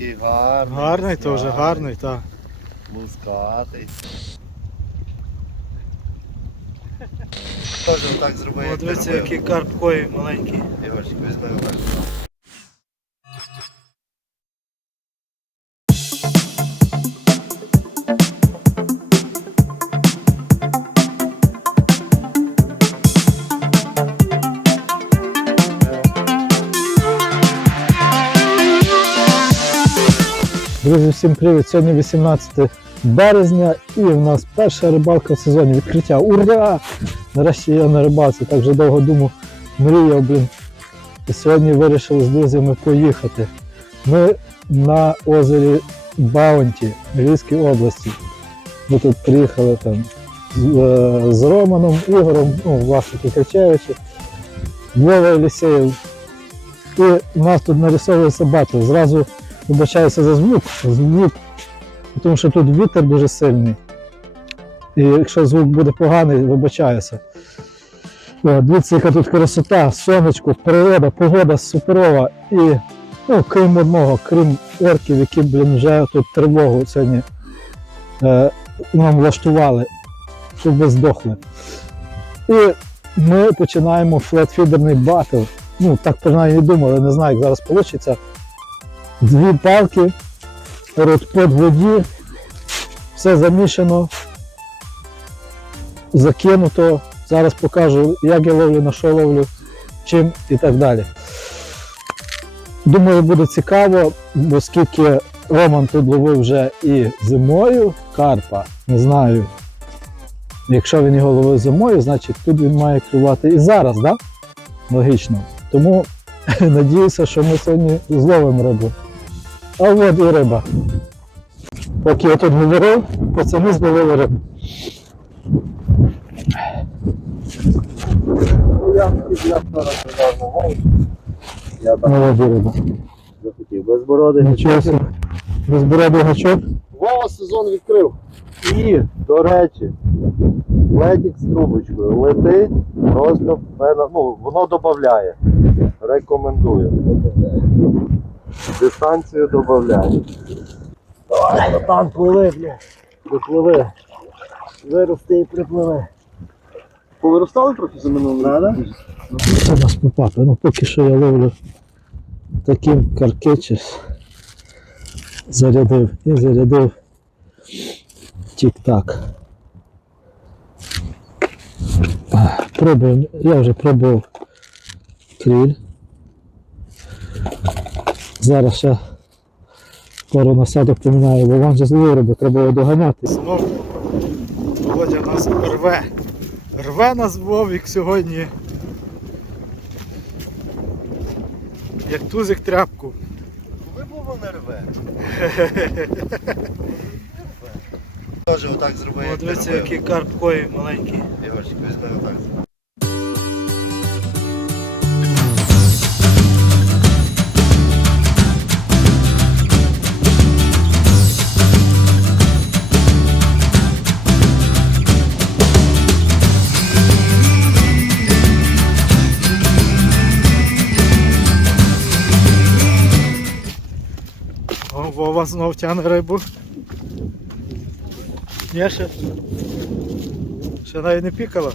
такий гарний. Гарний вже, гарний, так. Лускатий. Теж так зробив, дивіться, який карп кої маленький. Ігорчик, візьми отак. Друзі, всім привіт! Сьогодні 18 березня і в нас перша рибалка в сезоні. Відкриття. Ура! Нарешті я на рибалці, так вже довго думав, мріяв, блін. І сьогодні вирішили з друзями поїхати. Ми на озері Баунті Львівській області. Ми тут приїхали там з, е, Романом, Ігорем, ну, власники Качевича, Вова Елісеєв. І у нас тут нарисовується батл. Зразу вибачаюся за звук, звук, тому що тут вітер дуже сильний. І якщо звук буде поганий, вибачаюся. О, дивіться, яка тут красота, сонечко, природа, погода суперова. І, ну, крім одного, крім орків, які, блін, вже тут тривогу сьогодні е, нам влаштували, щоб ви здохли. І ми починаємо флетфідерний батл. Ну, так принаймні думали, не знаю, як зараз вийде дві палки, ротпод в воді, все замішано, закинуто. Зараз покажу, як я ловлю, на що ловлю, чим і так далі. Думаю, буде цікаво, оскільки Роман тут ловив вже і зимою карпа, не знаю. Якщо він його ловив зимою, значить тут він має клювати і зараз? Да? Логічно. Тому надіюся, що ми сьогодні зловимо рибу. А от і риба. Поки я тут говорив, пацани зловили рибу. Я. Так Молоді риба. захотів. Безбородий. Нічого собі. Безбородий гачок. Вова сезон відкрив. І, до речі, летік з трубочкою летить, просто ну, воно додає. Рекомендую. Дистанцію додає. Давай, братан, пливи, бля. Припливи. Вирости і припливи. Повиростали трохи за минулого? Надо? Це нас попапи. Ну поки що я ловлю таким каркетчес. Зарядив і зарядив тік-так. Пробуємо. Я вже пробував кріль. Зараз ще пару насадок поміняю, бо вам же зловив риби, треба його доганяти. Знову Володя нас рве. Рве нас Вовік сьогодні. Як тузик тряпку. Ви було не рве. Теж отак зробив, дивіться, який карп кої маленький. Ігорчик, візьми отак. Вова знов тягне рибу. Ні, ще. Ще навіть не пікала.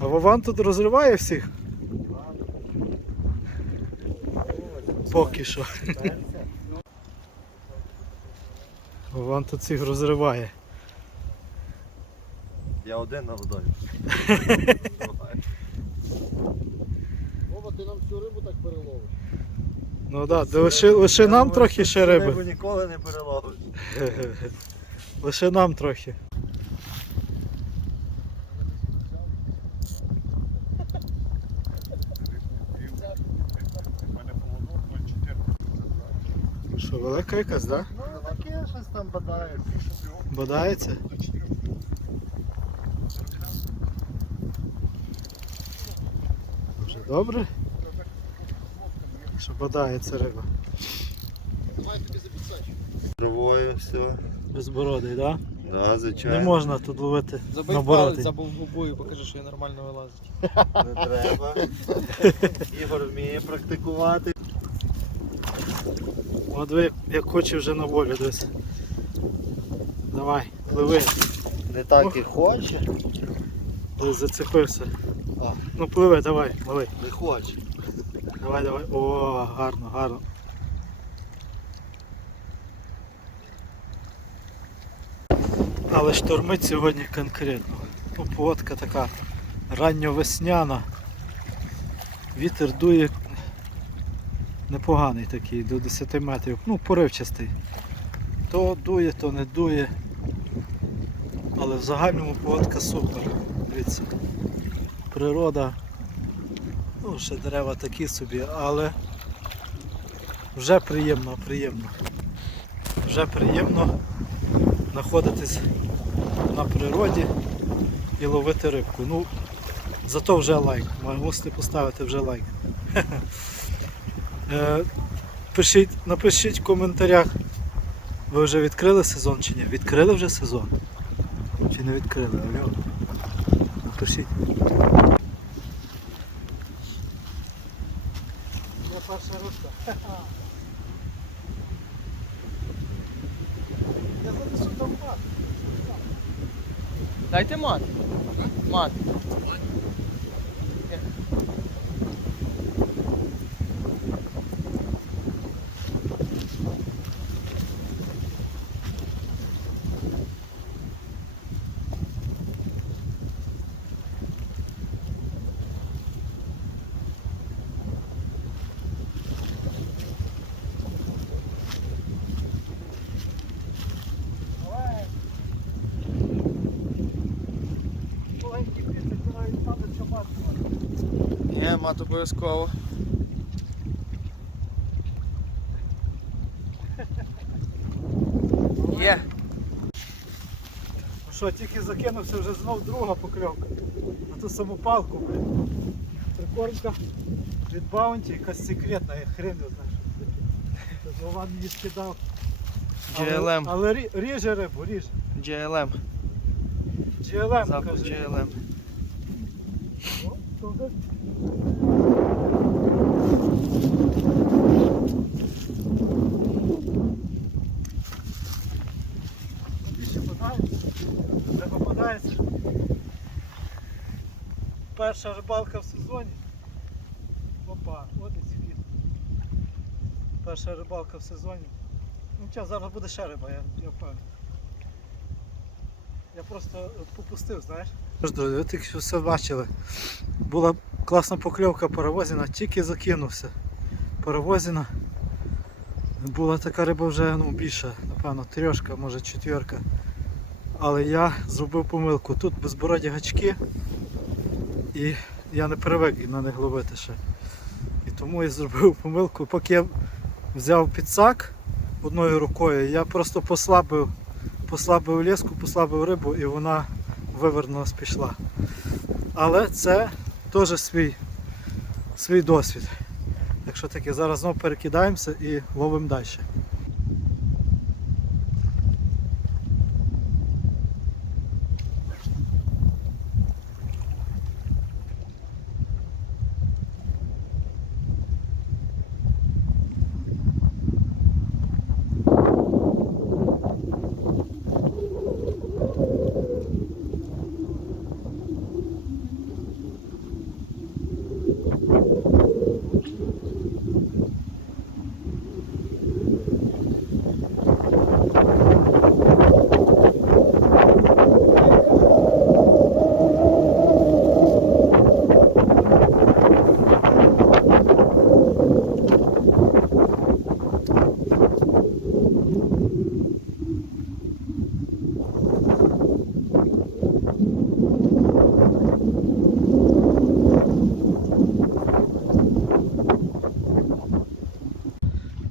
А Вован тут розриває всіх. Поки що. Вован тут всіх розриває. Я один на водою. Вова, ти нам всю рибу так переловиш. Ну так, да, лише, лише нам трохи ще риби. ніколи не переловиш. Лише нам трохи. Що, велика якась, так? Да? Ну таке щось там бадає. Бодається? Дуже добре. Що бодається риба. Травою все. Безбородий, так? Да? Да, Не можна тут ловити Забий палець або в губу і покажи, що я нормально вилазить. Не треба. Ігор вміє практикувати. От ви як хоче вже на волю десь. Давай, пливи. Не так і хоче. Десь зацепився. А. Ну пливи, давай, малий. Не хоче. Давай, давай. О, гарно, гарно. Але штормить сьогодні конкретно. Ну, погодка така ранньовесняна. Вітер дує непоганий такий, до 10 метрів. Ну, поривчастий. То дує, то не дує. Але в загальному погодка супер. Дивіться. Природа Ну, ще дерева такі собі, але вже приємно, приємно. Вже приємно знаходитись на природі і ловити рибку. Ну, зато вже лайк. Мусите поставити вже лайк. Е, Пишіть, напишіть в коментарях, ви вже відкрили сезон чи ні? Відкрили вже сезон? Чи не відкрили? Алло. Напишіть. Перша ручка. Я занесу там мат. Дайте мат. Мат. Маленький Ні, мат обов'язково. Є. Ну що, тільки закинувся вже знов друга покльовка. На ту саму палку, блін. Прикормка від Баунті, якась секретна, я хрен його знаю, що це Вован мені скидав. Але, GLM. але рі- ріже рибу, ріже. GLM. GLM, Запах каже. GLM. Більше попадається. Не попадається. Перша рибалка в сезоні. Опа, от і світ. Перша рибалка в сезоні. Ну зараз буде ще риба, я, я впевнений. Я просто е, попустив, знаєш. Друзі, ви все бачили. Була класна покльовка паровозіна, тільки закинувся. Паровозіна. Була така риба вже ну, більша, напевно, трьошка, може четвірка. Але я зробив помилку. Тут безбороді гачки і я не привик на них ловити ще. І тому я зробив помилку. Поки я взяв підсак одною рукою, я просто послабив, послабив леску, послабив рибу і вона вивернулась пішла. Але це теж свій, свій досвід. Якщо таки зараз знову перекидаємося і ловимо далі.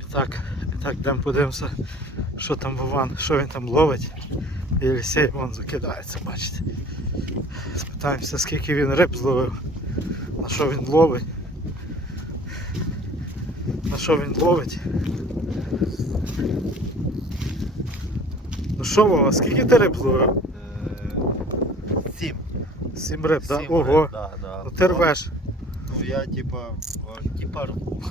І так, і так, йдемо подивимося, що там Вован, що він там ловить. І Єлісей вон закидається, бачите. Спитаємося, скільки він риб зловив, на що він ловить. На що він ловить. Ну що Вова, скільки ти риб зловив? Сім. Сім риб, так? Сім Ого. риб, да, да. Ну ти рвеш. Ну я типа, типа рву.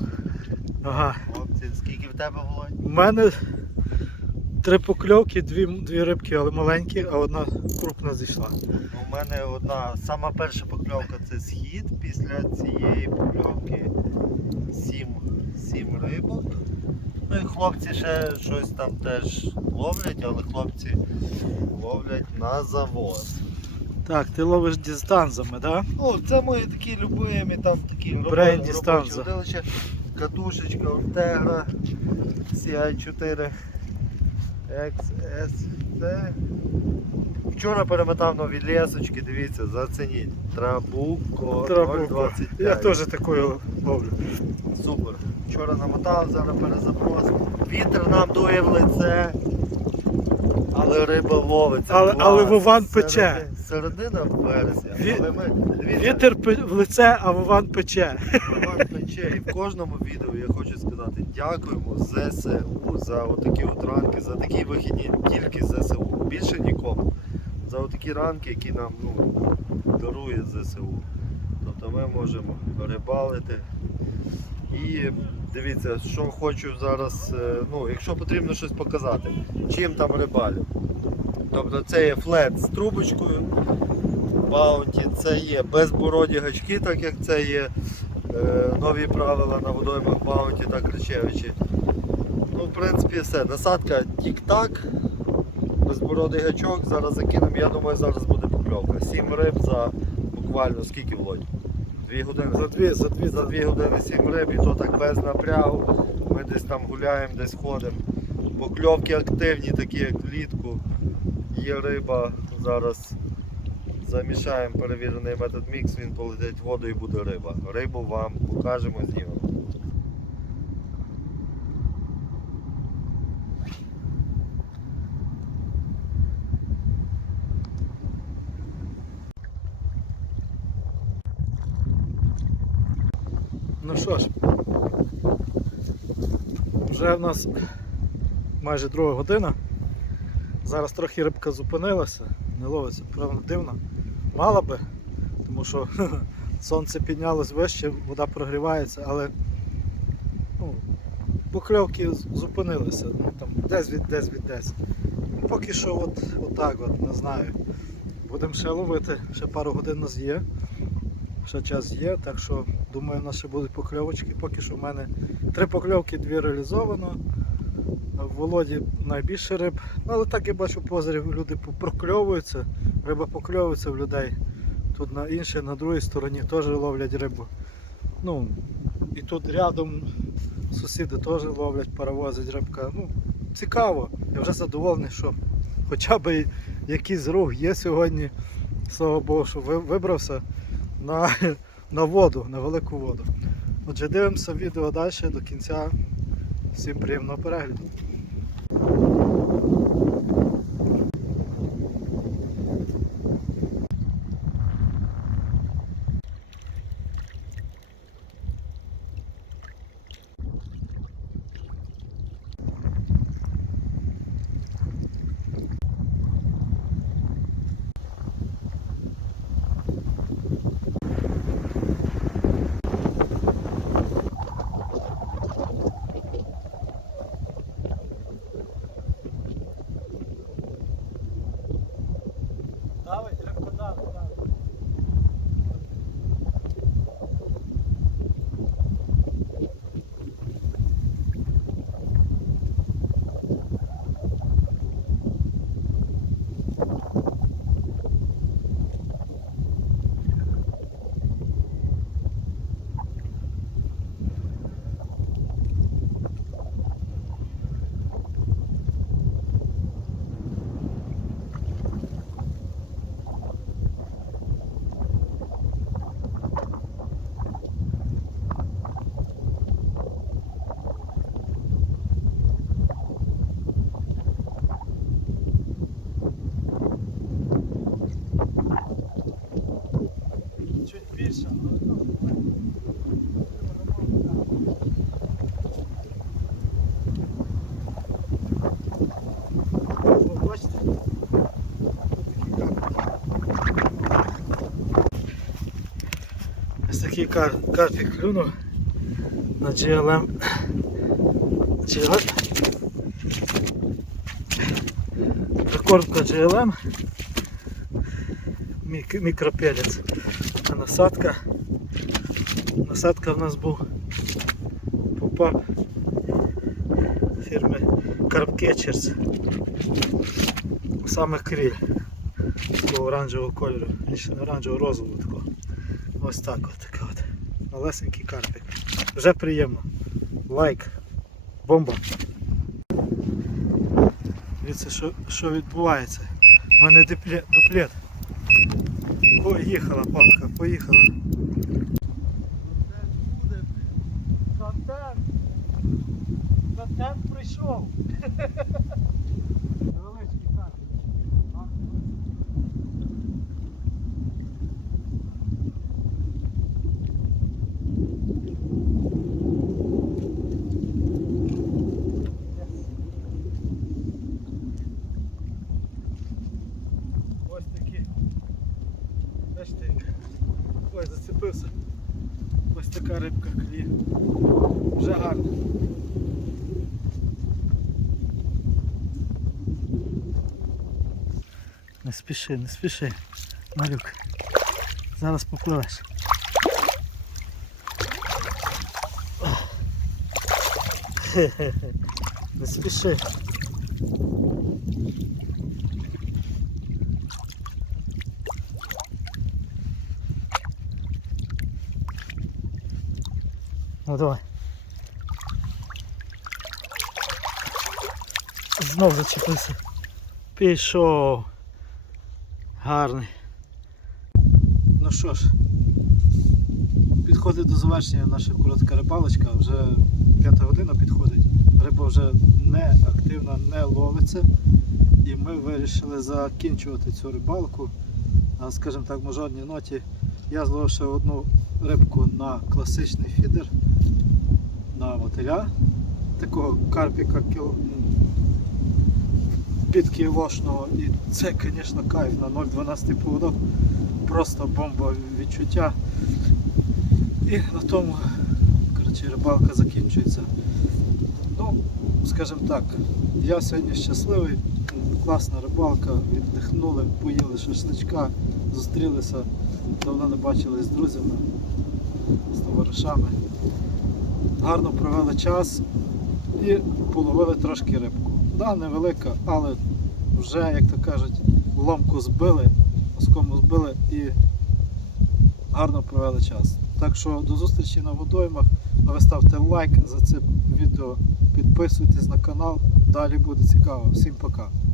Ага. Хлопці, скільки в тебе було? У мене три покльовки, дві, дві рибки, але маленькі, а одна крупна зійшла. У мене одна сама перша покльовка це схід. Після цієї покльовки сім, сім рибок. Ну і хлопці ще щось там теж ловлять, але хлопці ловлять на завоз. Так, ти ловиш дистанзами, так? Да? Ну, це мої такі любимі, там такі Distanza. удилища. Катушечка Ortega CI4 XST. Вчора перемотав нові лісочки, дивіться, зацініть. Трабуко Трабуко. 0,25. Я теж такою ловлю. Супер. Вчора намотав, зараз перезапрос. Вітер нам дує в лице. Але риба ловиться. Але- але Вован пече. Середина вересня. Ві- Але ми, дивіться, Вітер пе- в лице, а Вован пече. Роман пече. І в кожному відео я хочу сказати дякуємо ЗСУ за отакі от ранки, за такі вихідні тільки ЗСУ. Більше нікому. За отакі ранки, які нам ну, дарує ЗСУ. Тобто ми можемо рибалити. І дивіться, що хочу зараз, е, ну, якщо потрібно щось показати, чим там рибалю. Тобто це є флет з трубочкою, баунті, це є безбороді гачки, так як це є е, нові правила на водоймах Баунті та Кричевичі. Ну, в принципі, все. Насадка тік-так, безбородий гачок, зараз закинемо, я думаю, зараз буде покльовка. Сім риб за буквально скільки Володь? Дві години. За дві, за дві, За дві години сім риб і то так без напрягу. Ми десь там гуляємо, десь ходимо. Покльовки активні, такі як влітку. Є риба, зараз замішаємо перевірений метод мікс, він полетить в воду і буде риба. Рибу вам покажемо, знімемо. Ну ж, вже в нас майже друга година. Зараз трохи рибка зупинилася, не ловиться, правда дивно. Мала би, тому що сонце піднялось вище, вода прогрівається, але ну, покльовки зупинилися. Ну, там, десь від десь від десь. Поки що от, отак от, не знаю. Будемо ще ловити, ще пару годин нас є. Ще час є, так що думаю, в нас ще будуть покльовочки. Поки що в мене три покльовки, дві реалізовано. В Володі найбільше риб. Ну, але так я бачу по озері люди прокльовуються, риба покльовується в людей. Тут на іншій, на другій стороні теж ловлять рибу. Ну, і тут рядом сусіди теж ловлять, перевозять рибка. Ну, цікаво. Я вже задоволений, що хоча б якийсь рух є сьогодні. Слава Богу, що вибрався на, на воду, на велику воду. Отже, дивимося відео далі до кінця. Всім приємного перегляду. Ось такий кар- карпік клюнув. на GLM. GLM. Прикормка GLM. Мік- Мікропелець. Насадка. Насадка в нас був попав фірми Carp Catchers. Саме кріль такого оранжевого кольору, оранжевого розового такого. Ось так от, така от. Малесенький карпик. Вже приємно. Лайк. Бомба. Дивіться, що, що відбувається. У мене дуплет. дуплет. Поїхала палка, поїхала. Не спіши, не спіши, малюк. Зараз попливеш. Хе-хе-хе. Не спіши. Ну давай. Знов зачепився. Пішов. Гарний. Ну що ж, підходить до завершення наша коротка рибалочка. Вже п'ята година підходить. Риба вже не активна, не ловиться. І ми вирішили закінчувати цю рибалку. А, скажімо так, мажорній ноті я зловив ще одну рибку на класичний фідер на мотиля. Такого карпіка. Під кілошного. І це, звісно, кайф на 0,12 поводок. Просто бомба відчуття. І на тому коротше, рибалка закінчується. Ну, скажімо так, я сьогодні щасливий, класна рибалка, віддихнули, поїли шашличка, зустрілися, давно не бачились з друзями, з товаришами. Гарно провели час і половили трошки рибку. Да, невелика, але вже, як то кажуть, ломку збили, оскому збили і гарно провели час. Так що до зустрічі на водоймах. А ви ставте лайк за це відео, підписуйтесь на канал. Далі буде цікаво. Всім пока.